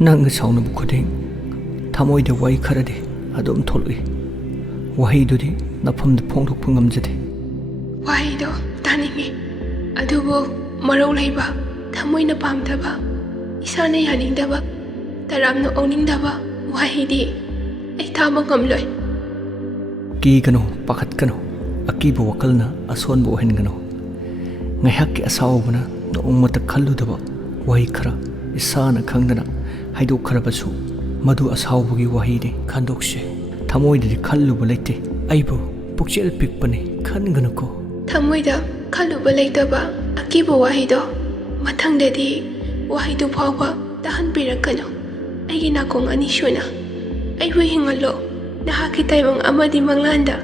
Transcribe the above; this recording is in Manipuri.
Nang saunab khuding thamoi de wai kharadi adum tholui wahi dudi nafam de phongthok phangam jade wahi do taningi adubo marau leiba thamoi na pamdaba isana yaningdaba taramna oningdaba wahi di ai thama ngamloi ki kano pakhat kano akiba wakalna asonba ohen gano ngaihak ki asawbana noongmata khalludaba wahi khara isana khangdana haidok kharabasu madu asawbugi wahi de khandokse thamoi de khalluba leite aibu pukchel pikpane khangana ko thamoi da khalluba leitaba akiba wahi do mathangdadi wahi du phawa tahan pirakano aigi nakong ani shuna aibu hinghallo nahaki taibang amadi manglanda